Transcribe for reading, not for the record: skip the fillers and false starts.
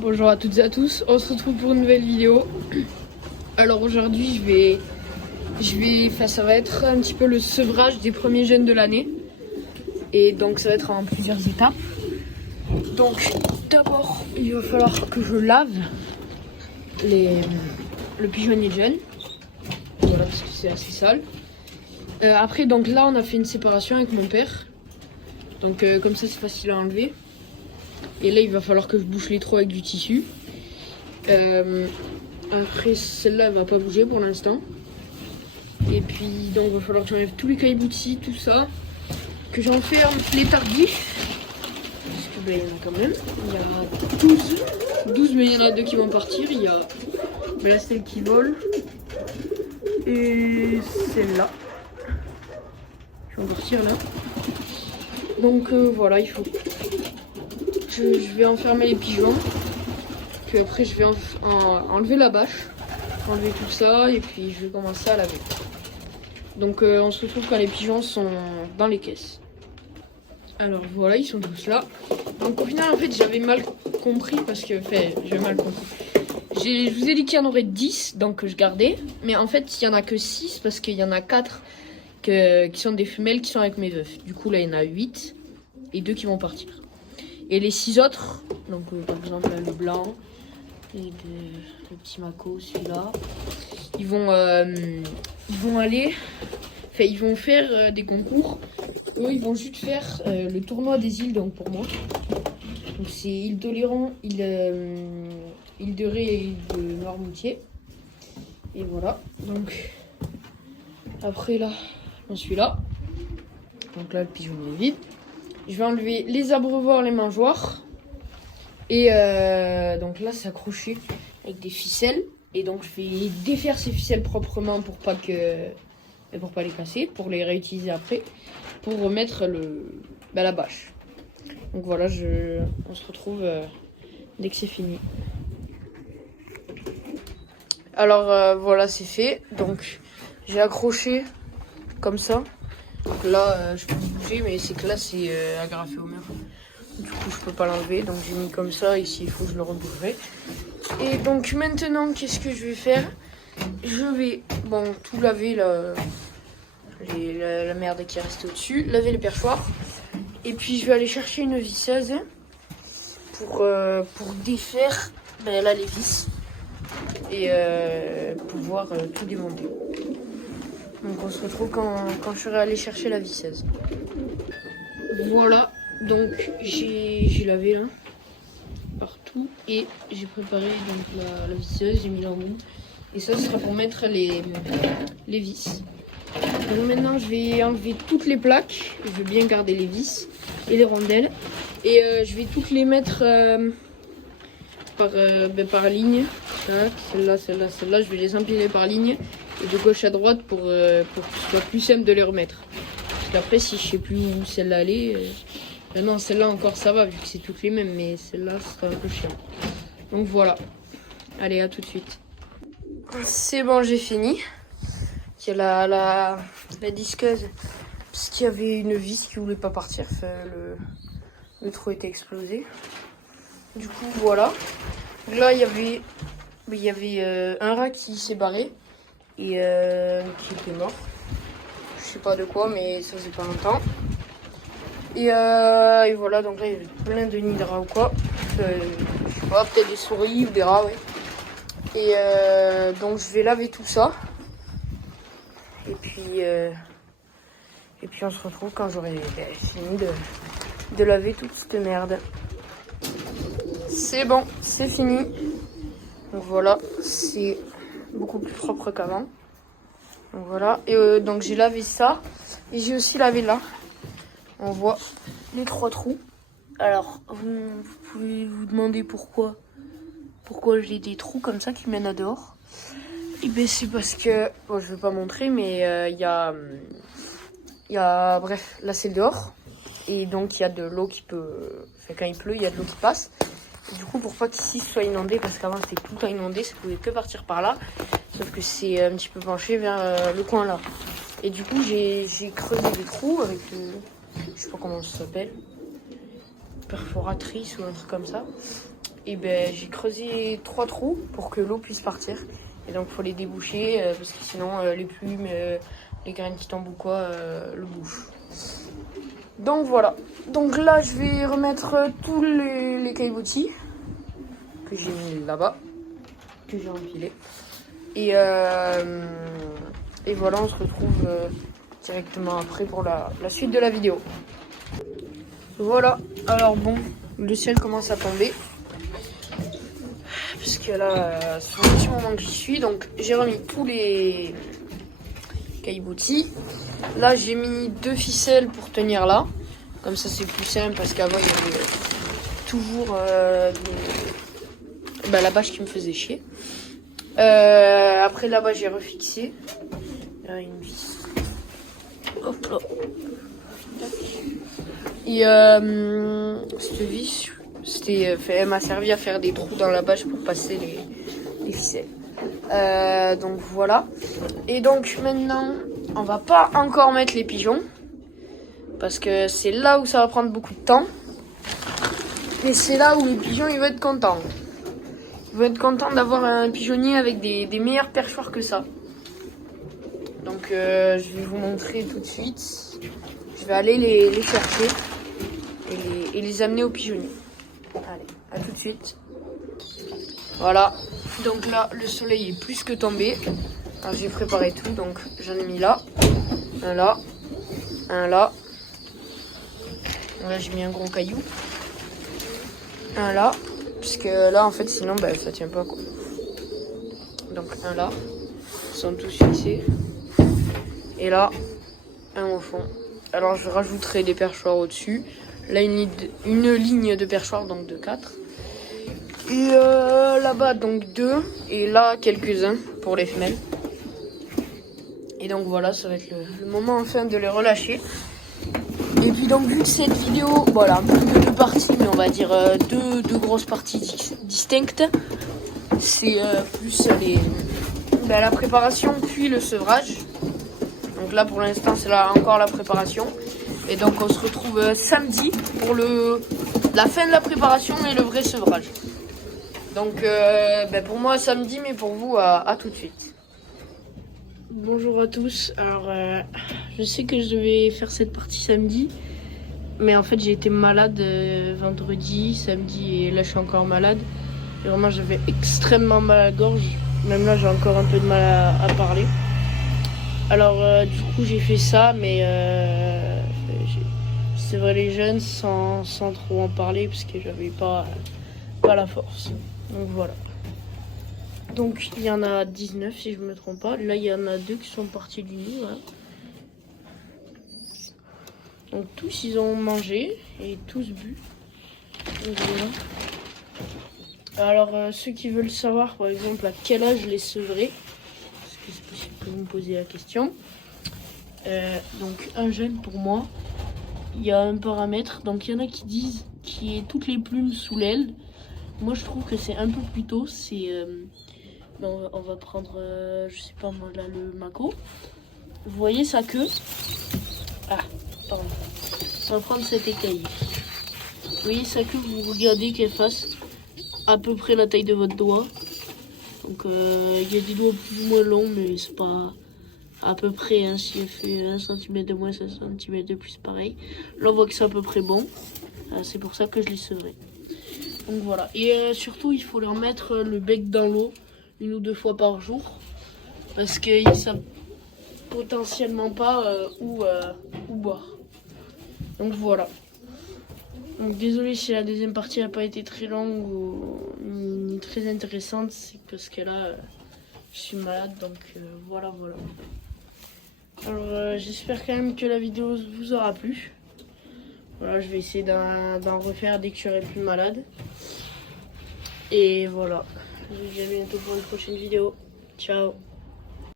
Bonjour à toutes et à tous, on se retrouve pour une nouvelle vidéo. Alors aujourd'hui ça va être un petit peu le sevrage des premiers jeunes de l'année. Et donc ça va être en plusieurs étapes. Donc d'abord il va falloir que je lave le pigeonnier de jeunes. Voilà, parce que c'est assez sale. Après donc là on a fait une séparation avec mon père. Donc comme ça c'est facile à enlever. Et là il va falloir que je bouche les trous avec du tissu. Après celle-là elle va pas bouger pour l'instant. Et puis donc il va falloir que j'enlève tous les cailleboutils, tout ça. Que j'enferme les tardifs. Parce que ben, il y en a quand même. Il y a 12 mais il y en a 2 qui vont partir. Il y a ben, celle qui vole. Et celle-là. Qui vont partir là. Donc voilà, il faut. Je vais enfermer les pigeons. Puis après je vais enlever la bâche. Enlever tout ça et puis je vais commencer à laver. Donc on se retrouve quand les pigeons sont dans les caisses. Alors voilà, ils sont tous là. Donc au final en fait j'avais mal compris parce que j'avais mal compris. Je vous ai dit qu'il y en aurait 10 donc que je gardais. Mais en fait il n'y en a que 6 parce qu'il y en a 4 qui sont des femelles qui sont avec mes veufs. Du coup là il y en a 8 et 2 qui vont partir. Et les 6 autres, donc par exemple là, le blanc et le petit Mako, celui-là, ils vont aller, enfin ils vont faire des concours. Eux ils vont juste faire le tournoi des îles donc pour moi. Donc c'est île d'Oléron, île de Ré et île de Noirmoutier. Et voilà. Donc après là, j'en suis là. Donc là le pigeon est vide. Je vais enlever les abreuvoirs, les mangeoires. Et donc là c'est accroché avec des ficelles. Et donc je vais défaire ces ficelles proprement pour pas les casser, pour les réutiliser après, pour remettre la bâche. Donc voilà, on se retrouve dès que c'est fini. Alors voilà, c'est fait. Donc j'ai accroché comme ça. Donc là je peux bouger, mais c'est que là c'est agrafé au mur. Du coup je peux pas l'enlever, donc j'ai mis comme ça. Ici il faut que je le rebougerai. Et donc maintenant qu'est-ce que je vais faire? Je vais tout laver la merde qui est restée au-dessus, laver les perchoirs. Et puis je vais aller chercher une visseuse pour défaire là les vis et pouvoir tout démonter. Donc on se retrouve quand je serai allé chercher la visseuse. Voilà, donc j'ai lavé là partout et j'ai préparé donc la visseuse, j'ai mis l'embout et ça ce sera pour mettre les vis. Donc maintenant je vais enlever toutes les plaques, je vais bien garder les vis et les rondelles et je vais toutes les mettre par ligne. Celle-là, je vais les empiler par ligne et de gauche à droite pour que ce soit plus simple de les remettre. Parce qu'après si je sais plus où celle-là allait, non celle-là encore ça va vu que c'est toutes les mêmes, mais celle-là ce sera un peu chiant. Donc voilà, allez à tout de suite. C'est bon, j'ai fini. Il y a la disqueuse parce qu'il y avait une vis qui voulait pas partir, le trou était explosé. Du coup voilà, là il y avait un rat qui s'est barré et qui était mort. Je sais pas de quoi, mais ça faisait pas longtemps. Et voilà, donc là il y avait plein de nids de rats ou quoi. Je sais pas, peut-être des souris ou des rats, ouais. Et donc je vais laver tout ça. Et puis on se retrouve quand j'aurai fini de laver toute cette merde. C'est bon, c'est fini. Donc voilà, c'est beaucoup plus propre qu'avant. Donc voilà, et donc j'ai lavé ça. Et j'ai aussi lavé là. On voit les 3 trous. Alors, vous pouvez vous demander pourquoi j'ai des trous comme ça qui mènent à dehors. Et ben c'est parce que, bon je vais pas montrer, mais il y a, bref, là c'est dehors. Et donc il y a de l'eau qui peut, enfin, quand il pleut, il y a de l'eau qui passe. Et du coup pour pas qu'ici soit inondé, parce qu'avant c'était tout le temps inondé, ça pouvait que partir par là. Sauf que c'est un petit peu penché vers le coin là. Et du coup j'ai creusé des trous avec, je sais pas comment ça s'appelle, perforatrice ou un truc comme ça. Et ben j'ai creusé 3 trous pour que l'eau puisse partir. Et donc il faut les déboucher parce que sinon les plumes, les graines qui tombent ou quoi le bouchent. Donc voilà. Donc là je vais remettre tous les caillebotis que j'ai mis là-bas, que j'ai empilés. Et voilà, on se retrouve directement après pour la suite de la vidéo. Voilà, alors bon, le ciel commence à tomber. Parce que là, c'est un petit moment que j'y suis. Donc j'ai remis tous les caillebotis. Là, j'ai mis 2 ficelles pour tenir là. Comme ça, c'est plus simple parce qu'avant, il y avait toujours la bâche qui me faisait chier. Après, là-bas, j'ai refixé. Là, une vis. Hop là. Et cette vis, elle m'a servi à faire des trous dans la bâche pour passer les ficelles. Donc voilà. Et donc maintenant, on va pas encore mettre les pigeons. Parce que c'est là où ça va prendre beaucoup de temps. Et c'est là où les pigeons ils vont être contents. Ils vont être contents d'avoir un pigeonnier avec des meilleurs perchoirs que ça. Donc je vais vous montrer tout de suite. Je vais aller les chercher et les amener au pigeonnier. Allez, à tout de suite. Voilà. Donc là, le soleil est plus que tombé. Alors j'ai préparé tout, donc j'en ai mis là. Un là. Un là. Là j'ai mis un gros caillou. Un là. Parce que là en fait sinon ça tient pas quoi. Donc un là. Ils sont tous fixés. Et là, un au fond. Alors je rajouterai des perchoirs au-dessus. Là une ligne de perchoirs, donc de 4. Et là-bas donc 2. Et là quelques-uns pour les femelles. Et donc voilà, ça va être le moment enfin de les relâcher. Et puis donc vu que cette vidéo, voilà, un peu de 2 parties, mais on va dire deux grosses parties distinctes. C'est plus la préparation puis le sevrage. Donc là pour l'instant c'est là encore la préparation. Et donc on se retrouve samedi pour la fin de la préparation et le vrai sevrage. Donc pour moi samedi, mais pour vous à tout de suite. Bonjour à tous, alors je sais que je devais faire cette partie samedi, mais en fait j'ai été malade vendredi, samedi et là je suis encore malade. Et vraiment j'avais extrêmement mal à la gorge, même là j'ai encore un peu de mal à parler. Alors du coup j'ai fait ça, mais c'est vrai les jeunes sans trop en parler parce que j'avais pas la force. Donc voilà. Donc il y en a 19 si je me trompe pas. Là il y en a 2 qui sont partis du nid. Voilà. Donc tous ils ont mangé et tous bu. Donc, voilà. Alors ceux qui veulent savoir par exemple à quel âge je les sevrer, parce que c'est possible que vous me posiez la question. Donc un jeune pour moi, il y a un paramètre. Donc il y en a qui disent qu'il y ait toutes les plumes sous l'aile. Moi je trouve que c'est un peu plus tôt. C'est on va prendre, je sais pas moi, là le mako. Vous voyez sa queue? Ah, pardon. On va prendre cet écaille. Vous voyez sa queue, vous regardez qu'elle fasse à peu près la taille de votre doigt. Donc il y a des doigts plus ou moins longs, mais c'est pas à peu près. Hein, si elle fait 1 cm de moins, 1 cm de plus, pareil. Là on voit que c'est à peu près bon. C'est pour ça que je les severai. Donc voilà. Et surtout, il faut leur mettre le bec dans l'eau 1 ou 2 fois par jour, parce qu'ils ne savent potentiellement pas où boire. Donc voilà. Donc désolé si la deuxième partie n'a pas été très longue ou ni très intéressante, c'est parce que là je suis malade, donc voilà. Alors j'espère quand même que la vidéo vous aura plu. Voilà, je vais essayer d'en refaire dès que je serai plus malade. Et voilà. Je vous dis à bientôt pour une prochaine vidéo. Ciao.